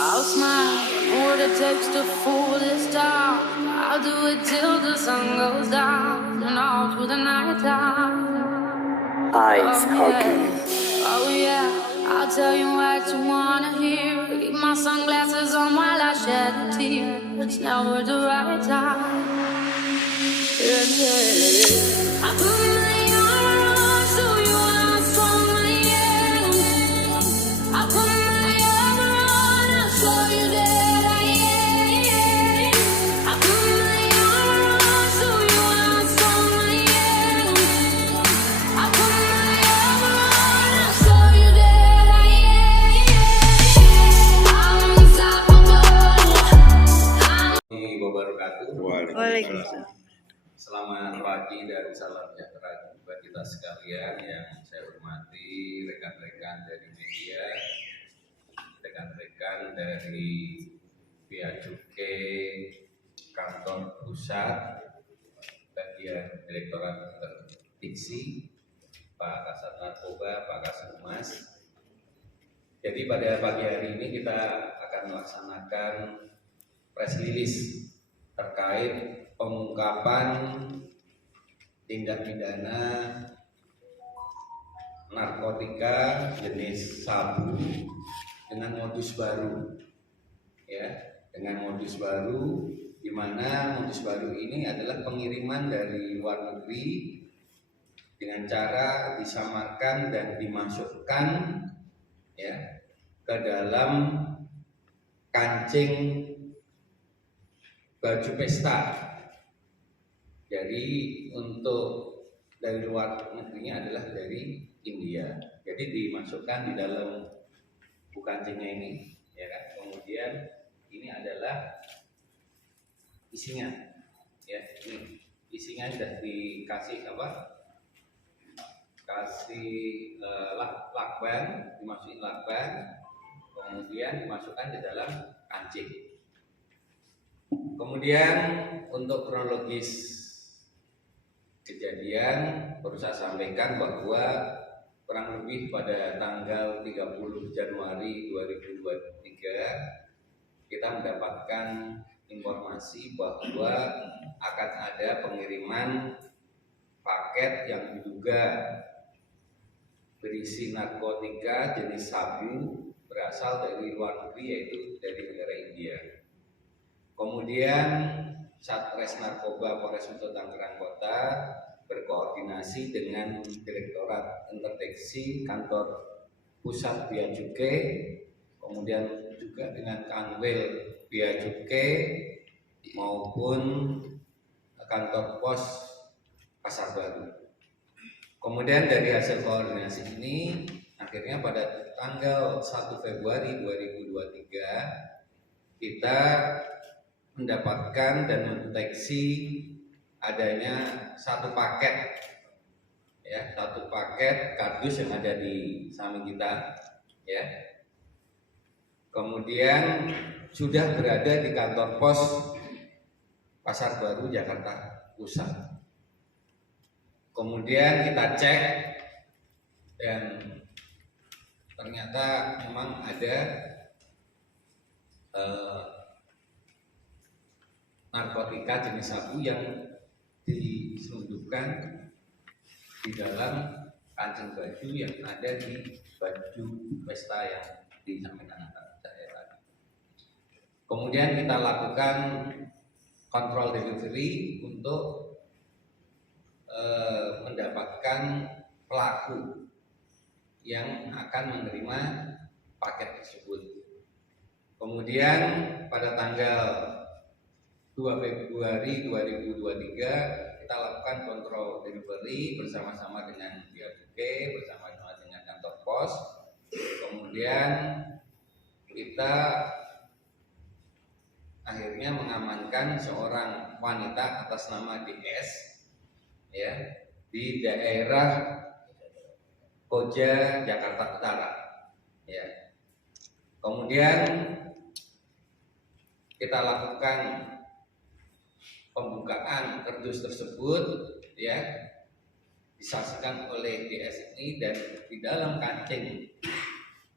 I'll smile, what it takes to fool this town. I'll do it till the sun goes down and all through the night time. Ice hockey. Oh yeah, I'll tell you what you wanna hear. Keep my sunglasses on while I shed a tear. It's never the right time. Yeah. I put my arm so you are strong, yeah. I put my arm around, I'll show you that I am. I put my arm around so you are strong, yeah. I put my arm around, I'll show you that I am. I'm unstoppable. Wabarakatuh. Waalaikumsalam. Selamat pagi dan salam sejahtera buat kita sekalian yang saya hormati, rekan-rekan dari media, rekan-rekan dari Bea Cukai Kantor Pusat bagian Direktorat Interdiksi, Pak Kasat Narkoba, Pak Kasat Humas. Jadi pada pagi hari ini kita akan melaksanakan press release terkait pengungkapan tindak pidana narkotika jenis sabu dengan modus baru, ya, dengan modus baru, di mana modus baru ini adalah pengiriman dari luar negeri dengan cara disamarkan dan dimasukkan, ya, ke dalam kancing baju pesta. Jadi untuk dari luar negerinya adalah dari India. Jadi dimasukkan di dalam kancingnya ini, ya kan. Kemudian ini adalah isinya, ya. Ini isinya sudah dikasih apa? Kasih lakban, dimasukin lakban, kemudian dimasukkan di dalam kancing. Kemudian untuk kronologis kejadian perlu saya sampaikan bahwa kurang lebih pada tanggal 30 Januari 2023 kita mendapatkan informasi bahwa akan ada pengiriman paket yang diduga berisi narkotika jenis sabu berasal dari luar negeri, yaitu dari negara India. Kemudian Satres Narkoba Polres Metro Tangerang Kota berkoordinasi dengan Direktorat Interdiksi Kantor Pusat Bea Cukai, kemudian juga dengan Kanwil Bea Cukai maupun Kantor Pos Pasar Baru. Kemudian dari hasil koordinasi ini akhirnya pada tanggal 1 Februari 2023 kita mendapatkan dan mendeteksi adanya satu paket, ya, satu paket kardus yang ada di samping kita, ya. Kemudian sudah berada di kantor pos Pasar Baru Jakarta Pusat. Kemudian kita cek dan ternyata memang ada narkotika jenis sabu yang diselundupkan di dalam kancing baju yang ada di baju pesta yang disampaikan saya tadi. Kemudian kita lakukan kontrol delivery untuk mendapatkan pelaku yang akan menerima paket tersebut. Kemudian pada tanggal 2 Februari 2023 kita lakukan kontrol delivery bersama-sama dengan Bea Cukai, bersama-sama dengan kantor pos. Kemudian kita akhirnya mengamankan seorang wanita atas nama DS, ya, di daerah Koja, Jakarta Utara, ya. Kemudian kita lakukan pembukaan kardus tersebut, ya, disaksikan oleh DS ini, dan di dalam kancing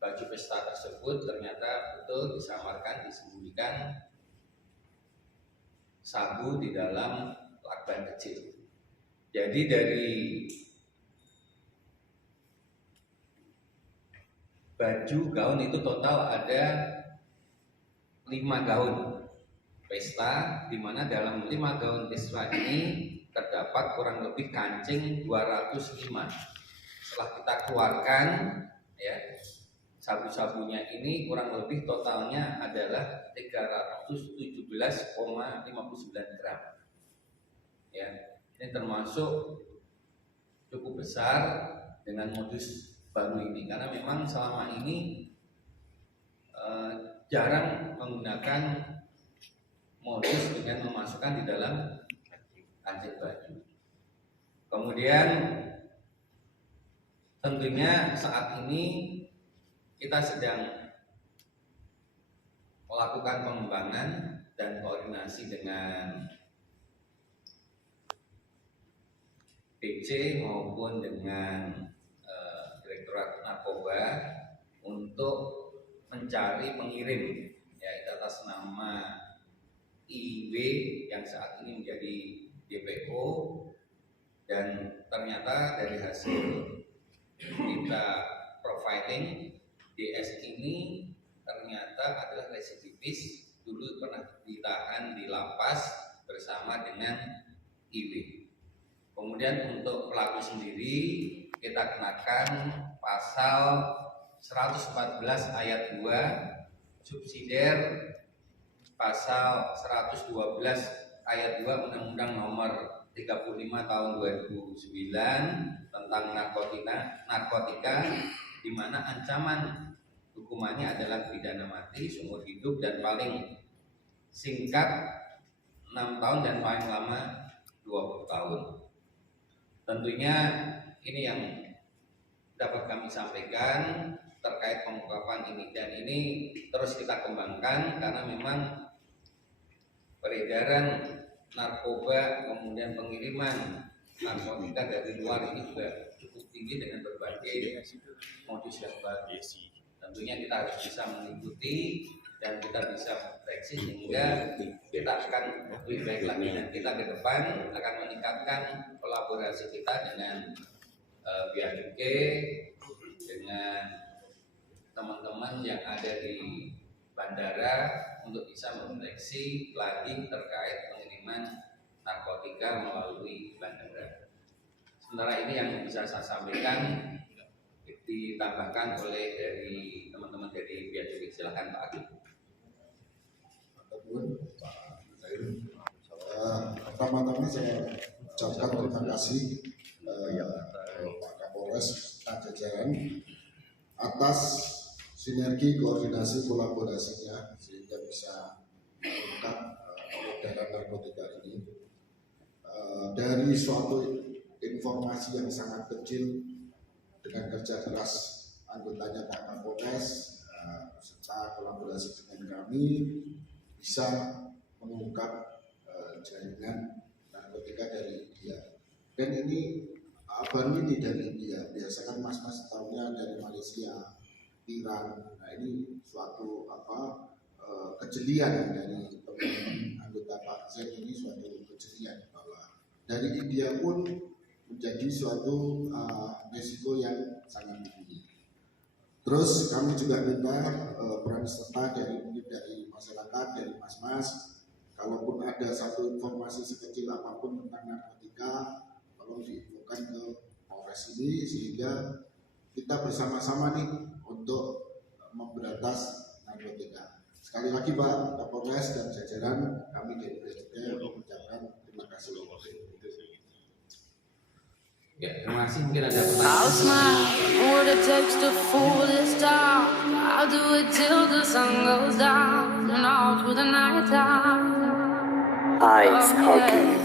baju pesta tersebut ternyata betul disamarkan, disembunyikan sabu di dalam lakban kecil. Jadi dari baju gaun itu total ada 5 gaun pesta, di mana dalam 5 gaun pesta ini terdapat kurang lebih kancing 205. Setelah kita keluarkan ya, sabu-sabunya ini kurang lebih totalnya adalah 317,59 gram. Ya, ini termasuk cukup besar dengan modus baru ini, karena memang selama ini jarang menggunakan modus dengan memasukkan di dalam kancing baju. Kemudian tentunya saat ini kita sedang melakukan pengembangan dan koordinasi dengan PC maupun dengan Direktorat Narkoba untuk mencari pengirim, yaitu atas nama IW yang saat ini menjadi DPO, dan ternyata dari hasil kita profiling, DS ini ternyata adalah residivis, dulu pernah ditahan di lapas bersama dengan IW. Kemudian untuk pelaku sendiri kita kenakan pasal 114 ayat 2 subsidiar pasal 112 ayat 2 Undang-Undang Nomor 35 tahun 2009 tentang narkotika, di mana ancaman hukumannya adalah pidana mati, seumur hidup, dan paling singkat 6 tahun dan paling lama 20 tahun. Tentunya ini yang dapat kami sampaikan terkait pengungkapan ini, dan ini terus kita kembangkan karena memang peredaran narkoba kemudian pengiriman narkotika dari luar ini juga cukup tinggi dengan berbagai modus yang baru. Tentunya kita harus bisa mengikuti dan kita bisa mendeteksi sehingga kita akan lebih baik lagi, dan kita ke depan akan meningkatkan kolaborasi kita dengan Bea Cukai, dengan teman-teman yang ada di bandara untuk bisa mendeteksi lagi terkait pengiriman narkotika melalui bandara. Sementara ini yang bisa saya sampaikan ditambahkan oleh dari teman-teman dari Bea Cukai. Silakan Pak Agil. Pertama-tama saya ucapkan terima kasih Pak Kapolres dan jajaran atas sinergi, koordinasi, kolaborasinya sehingga bisa mengungkap peredaran narkotika ini. Dari suatu informasi yang sangat kecil, dengan kerja keras anggotanya Pak Kapolres serta kolaborasi dengan kami bisa mengungkap jaringan narkotika dari India. Dan ini baru ini dari India. Biasa kan mas-mas tahunya dari Malaysia, Iran. Nah ini suatu kejelian dari teman anggota Pak Z ini, suatu kejelian bahwa dari India pun menjadi suatu risiko yang sangat tinggi. Terus kami juga minta peran serta dari masyarakat, dari mas-mas, kalaupun ada satu informasi sekecil apapun tentang narkotika, tolong diinfokan ke Polres ini sehingga kita bersama-sama nih untuk memberantas narkotika. Sekali lagi Pak Kapolres dan jajaran kami dari Bea mengucapkan terima kasih. Ya, terima kasih. Mungkin ada pertanyaan. I'll smile what it takes to fool this town. I'll do it till the sun goes down and all through the night time. Ice hockey.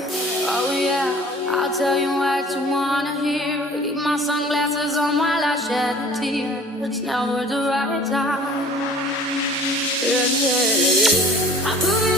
Oh yeah, I'll tell you what you wanna hear. Keep my sunglasses on while I shed a tear. It's never the right time. Yeah, yeah. I put